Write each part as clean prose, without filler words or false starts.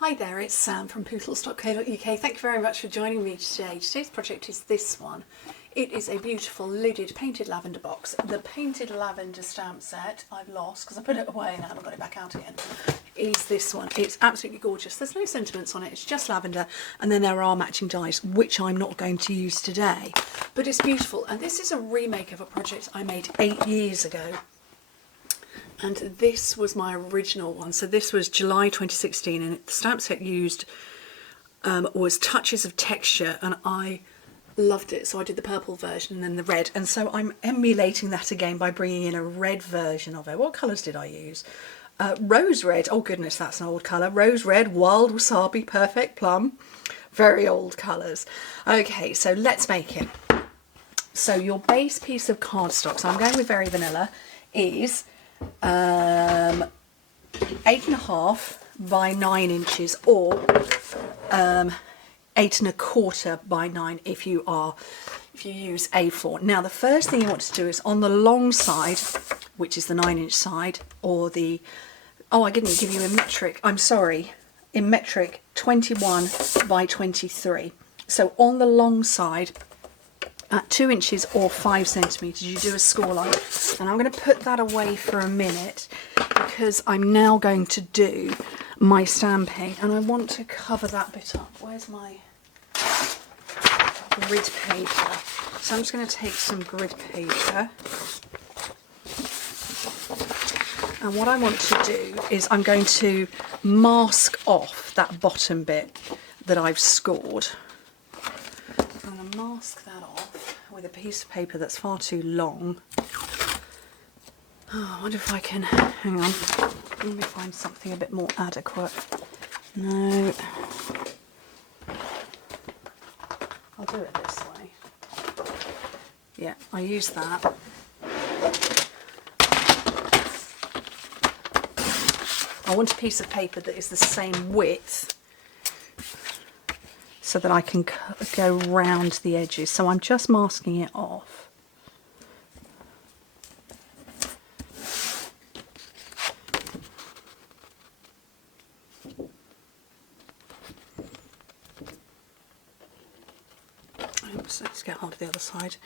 Hi there, it's Sam from Pootles.co.uk. Thank you very much for joining me today. Today's project is this one. It is a beautiful lidded painted lavender box. The painted lavender stamp set I've lost because I put it away and I haven't got it back out again. Is this one. It's absolutely gorgeous. There's no sentiments on it, it's just lavender, and then there are matching dies which I'm not going to use today. But it's beautiful, and this is a remake of a project I made 8 years ago. And this was my original one. So this was July 2016, and the stamp set used was touches of texture, and I loved it. So I did the purple version and then the red, and so I'm emulating that again by bringing in a red version of it. What colours did I use? Rose red. Oh goodness, that's an old colour. Rose red, wild wasabi, perfect plum. Very old colours. Okay, so let's make it. So your base piece of cardstock, so I'm going with very vanilla, is 8.5 by 9 inches, or 8.25 by 9 if you use A4. Now the first thing you want to do is on the long side, which is the 9-inch side, or the, oh, I didn't give you in metric, I'm sorry, in metric, 21 by 23. So on the long side, at 2 inches or 5 centimetres, you do a score line. And I'm going to put that away for a minute because I'm now going to do my stamping, and I want to cover that bit up. Where's my grid paper? So I'm just going to take some grid paper, and what I want to do is I'm going to mask off that bottom bit that I've scored. I'm going to mask that off with a piece of paper that's far too long. Oh, I wonder if I can, hang on, let me find something a bit more adequate. No, I'll do it this way. Yeah, I use that. I want a piece of paper that is the same width so that I can go round the edges. So I'm just masking it off. Oops, let's get hold of the other side.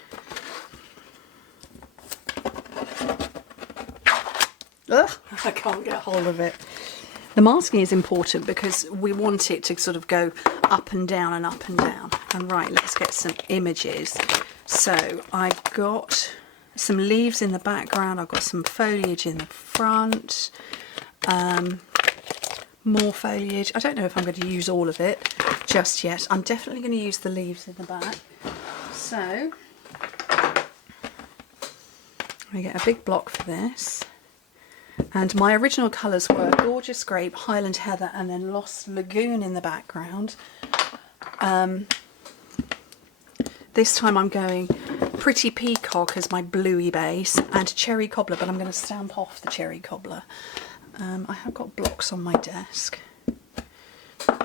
Ugh, I can't get hold of it. The masking is important because we want it to sort of go up and down and up and down. And right, let's get some images. So I've got some leaves in the background, I've got some foliage in the front, more foliage. I don't know if I'm going to use all of it just yet. I'm definitely going to use the leaves in the back. So I get a big block for this. And my original colours were Gorgeous Grape, Highland Heather, and then Lost Lagoon in the background. This time I'm going Pretty Peacock as my bluey base, and Cherry Cobbler, but I'm going to stamp off the Cherry Cobbler. I have got blocks on my desk. I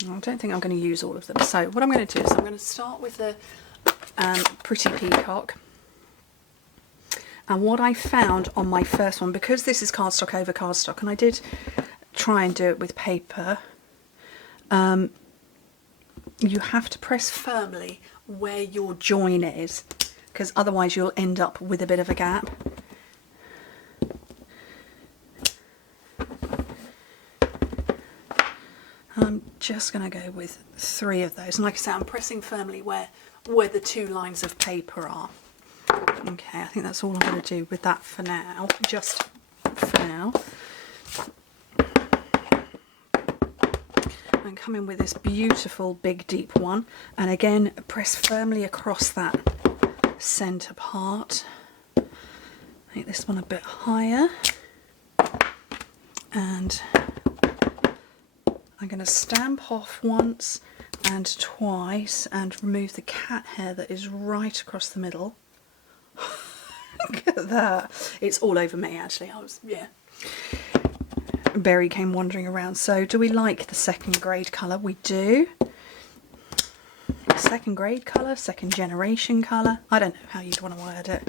don't think I'm going to use all of them. So what I'm going to do is I'm going to start with the Pretty Peacock. And what I found on my first one, because this is cardstock over cardstock, and I did try and do it with paper, you have to press firmly where your join is, because otherwise you'll end up with a bit of a gap. I'm just going to go with 3 of those, and like I said, I'm pressing firmly where the 2 lines of paper are. Okay, I think that's all I'm going to do with that for now, just for now. I'm coming with this beautiful big deep one, and again press firmly across that centre part. Make this one a bit higher, and I'm going to stamp off once and twice and remove the cat hair that is right across the middle. Look at that. It's all over me actually. Yeah. Berry came wandering around. So do we like the second grade colour? We do. Second grade colour, second generation colour. I don't know how you'd want to word it.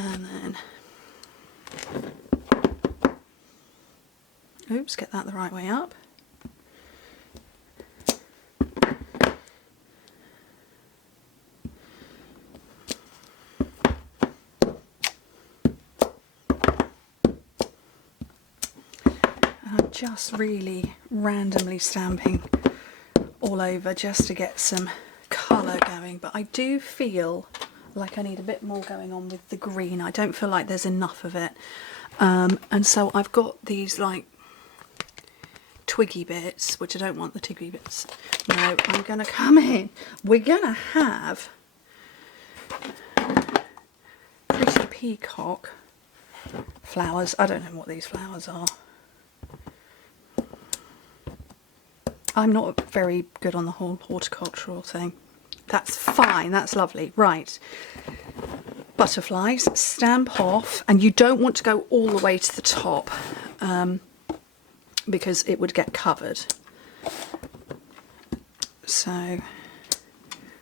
And then, oops, get that the right way up. And I'm just really randomly stamping all over just to get some colour going, but I do feel like I need a bit more going on with the green. I don't feel like there's enough of it, and so I've got these like twiggy bits, which I don't want the twiggy bits. No, I'm going to come in. We're going to have pretty peacock flowers. I don't know what these flowers are. I'm not very good on the whole horticultural thing. That's fine, that's lovely. Right, butterflies, stamp off, and you don't want to go all the way to the top because it would get covered. So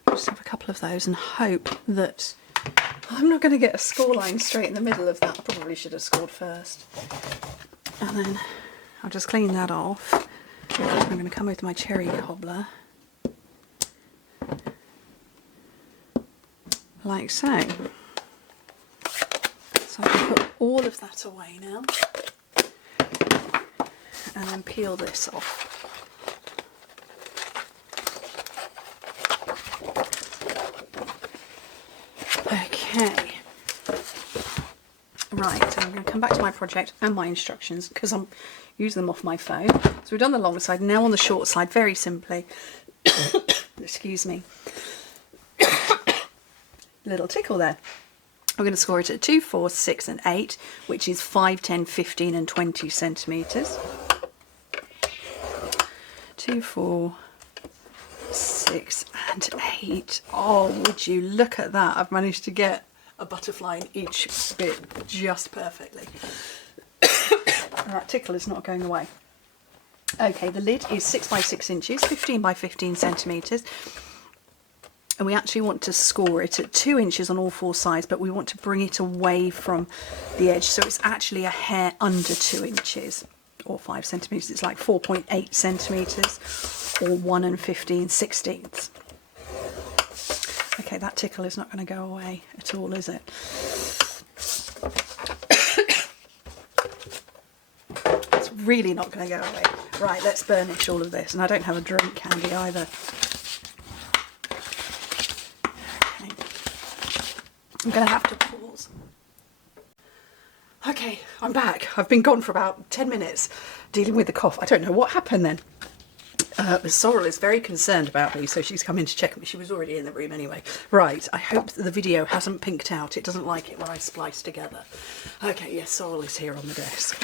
just have a couple of those and hope that I'm not going to get a score line straight in the middle of that. I probably should have scored first. And then I'll just clean that off. I'm going to come with my cherry cobbler, like so. So I can put all of that away now, and then peel this off. Okay. Right, so I'm going to come back to my project and my instructions because I'm using them off my phone. So we've done the long side, now on the short side, very simply. Excuse me. Little tickle there. We're going to score it at 2, 4, 6 and 8, which is 5, 10, 15 and 20 centimetres. 2, 4, 6 and 8. Oh, would you look at that. I've managed to get a butterfly in each bit just perfectly. That tickle is not going away. Okay, the lid is 6 by 6 inches, 15 by 15 centimetres. And we actually want to score it at 2 inches on all 4 sides, but we want to bring it away from the edge. So it's actually a hair under 2 inches or 5 centimetres. It's like 4.8 centimetres or 1 15/16. Okay, that tickle is not going to go away at all, is it? It's really not going to go away. Right, let's burnish all of this. And I don't have a drink handy either. Okay. I'm going to have to pause. Okay, I'm back. I've been gone for about 10 minutes dealing with the cough. I don't know what happened then. Sorrel is very concerned about me, so she's come in to check me. She was already in the room anyway. Right, I hope that the video hasn't pinked out. It doesn't like it when I splice together. Okay, yes, Sorrel is here on the desk.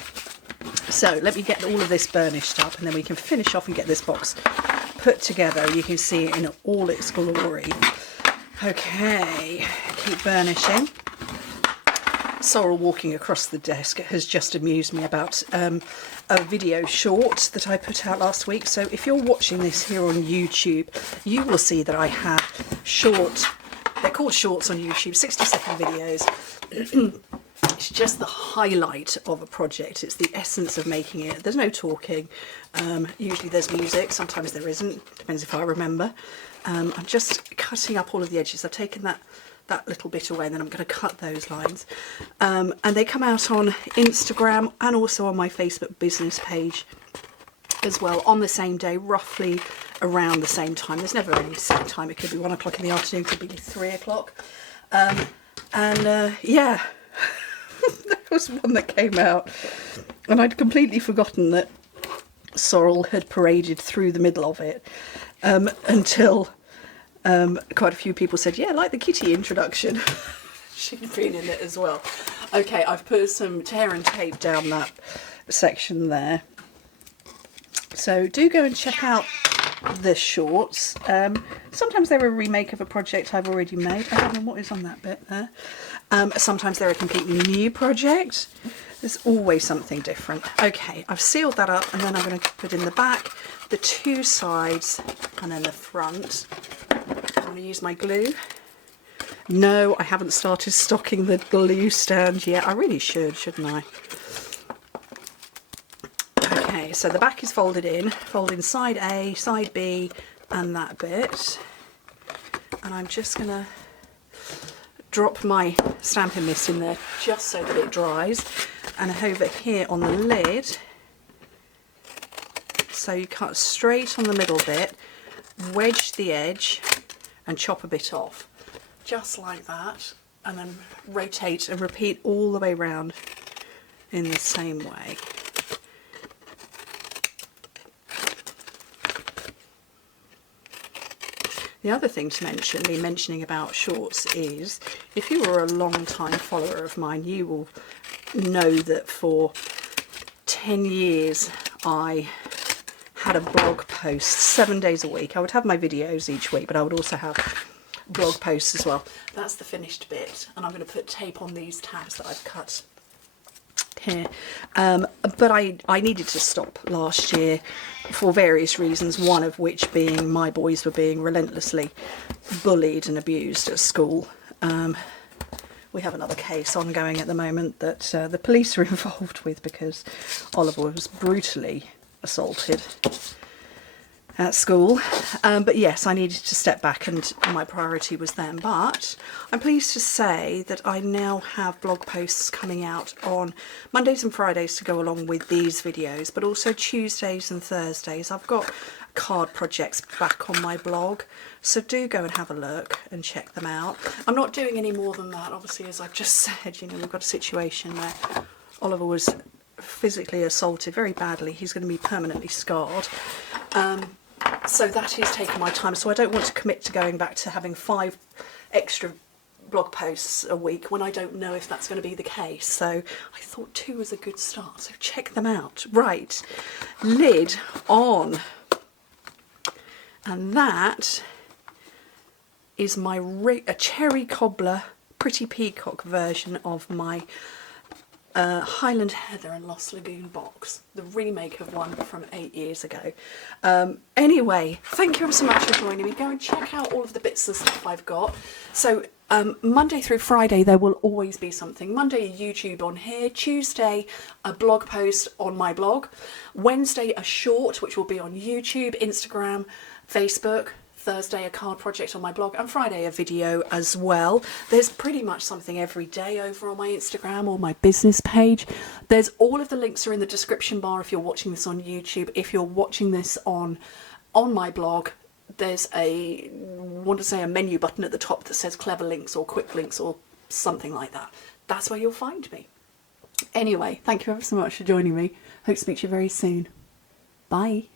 So let me get all of this burnished up and then we can finish off and get this box put together. You can see it in all its glory. Okay, keep burnishing. Sorrel walking across the desk has just amused me about a video short that I put out last week. So if you're watching this here on YouTube, you will see that I have short, they're called shorts on YouTube, 60-second videos. It's just the highlight of a project. It's the essence of making it. There's no talking. Usually there's music, sometimes there isn't, depends if I remember. I'm just cutting up all of the edges. I've taken that little bit away and then I'm going to cut those lines. And they come out on Instagram and also on my Facebook business page as well on the same day, roughly around the same time. There's never any set time. It could be 1 o'clock in the afternoon, could be 3 o'clock. Yeah, there was one that came out and I'd completely forgotten that Sorrel had paraded through the middle of it until quite a few people said, yeah, I like the kitty introduction. She'd been in it as well. Okay, I've put some tear and tape down that section there. So do go and check out the shorts. Sometimes they're a remake of a project I've already made. I don't know what is on that bit there. Sometimes they're a completely new project. There's always something different. Okay, I've sealed that up and then I'm going to put in the back, the 2 sides and then the front. I'm going to use my glue No, I haven't started stocking the glue stand yet. I really should, shouldn't I? Okay, so the back is folded in side A, side B, and that bit. And I'm just going to drop my stamping mist in there just so that it dries. And over here on the lid, so you cut straight on the middle bit, wedge the edge and chop a bit off. Just like that, and then rotate and repeat all the way around in the same way. The other thing to mentioning about shorts is, if you were a long time follower of mine, you will know that for 10 years I had a blog post 7 days a week. I would have my videos each week, but I would also have blog posts as well. That's the finished bit, and I'm going to put tape on these tabs that I've cut here. But I needed to stop last year for various reasons, one of which being my boys were being relentlessly bullied and abused at school. We have another case ongoing at the moment that the police are involved with because Oliver was brutally assaulted at school. But yes, I needed to step back and my priority was them. But I'm pleased to say that I now have blog posts coming out on Mondays and Fridays to go along with these videos, but also Tuesdays and Thursdays. I've got card projects back on my blog, so do go and have a look and check them out. I'm not doing any more than that, obviously, as I've just said. You know, we've got a situation where Oliver was physically assaulted very badly. He's going to be permanently scarred. So that is taking my time, so I don't want to commit to going back to having 5 extra blog posts a week when I don't know if that's going to be the case. So I thought 2 was a good start, so check them out. Right, lid on, and that is my a cherry cobbler pretty peacock version of my Highland Heather and Lost Lagoon box, the remake of one from 8 years ago. Anyway, thank you ever so much for joining me. Go and check out all of the bits of stuff I've got. So Monday through Friday there will always be something. Monday a YouTube on here, Tuesday a blog post on my blog, Wednesday a short which will be on YouTube, Instagram, Facebook, Thursday a card project on my blog, and Friday a video as well. There's pretty much something every day over on my Instagram or my business page. There's all of the links are in the description bar if you're watching this on YouTube. If you're watching this on my blog, there's a menu button at the top that says clever links or quick links or something like that. That's where you'll find me. Anyway, thank you ever so much for joining me. Hope to speak to you very soon. Bye.